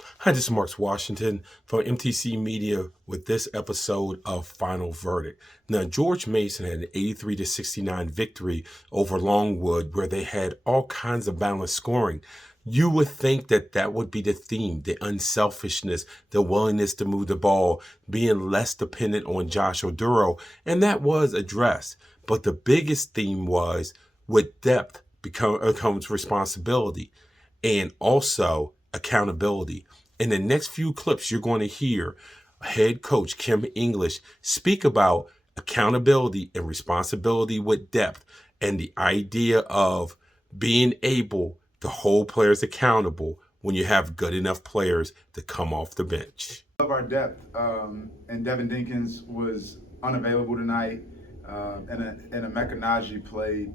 Hi, this is Marks Washington from MTC Media with this episode of Final Verdict. Now, George Mason had an 83-69 victory over Longwood where they had all kinds of balanced scoring. You would think that that would be the theme, the unselfishness, the willingness to move the ball, being less dependent on Josh Oduro, and that was addressed. But the biggest theme was with depth comes responsibility and also accountability. In the next few clips, you're going to hear head coach Kim English speak about accountability and responsibility with depth and the idea of being able to hold players accountable when you have good enough players to come off the bench. Love our depth, and Devin Dinkins was unavailable tonight, and Emeka Naji played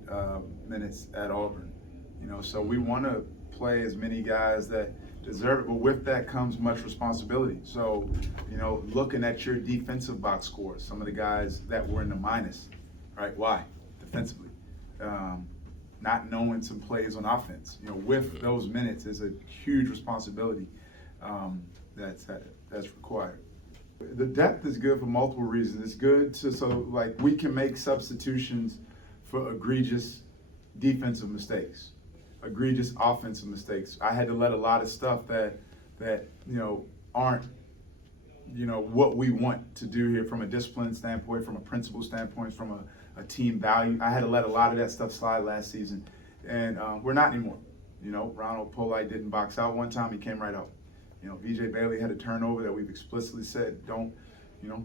minutes at Auburn. So we want to play as many guys that deserve it, but with that comes much responsibility. So, looking at your defensive box scores, some of the guys that were in the minus, right? Why? Defensively. Not knowing some plays on offense, with those minutes is a huge responsibility that's required. The depth is good for multiple reasons. It's good so we can make substitutions for egregious defensive mistakes, egregious offensive mistakes. I had to let a lot of stuff that aren't what we want to do here from a discipline standpoint, from a principle standpoint, from a team value. I had to let a lot of that stuff slide last season, and we're not anymore. Ronald Polite didn't box out one time; he came right out. VJ Bailey had a turnover that we've explicitly said don't,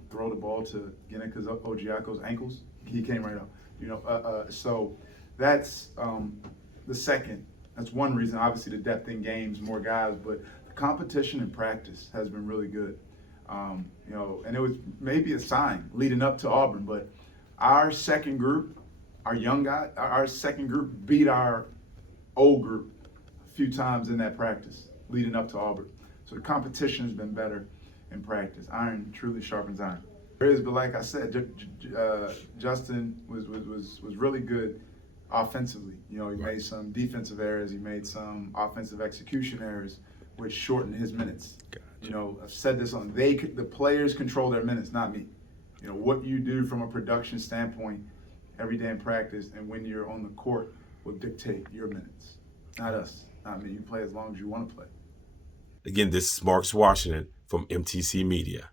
throw the ball to Giannis Ojiako's ankles. He came right out. So that's the second. That's one reason. Obviously, the depth in games, more guys, but the competition in practice has been really good. And it was maybe a sign leading up to Auburn, but our second group, our young guy, our second group beat our old group a few times in that practice leading up to Auburn. So the competition has been better in practice. Iron truly sharpens iron. But like I said, Justin was really good offensively. He made some defensive errors. He made some offensive execution errors, which shortened his minutes. Gotcha. I've said this the players control their minutes, not me. What you do from a production standpoint every day in practice and when you're on the court will dictate your minutes, not us, not me. You play as long as you want to play. Again, this is Marks Washington from MTC Media.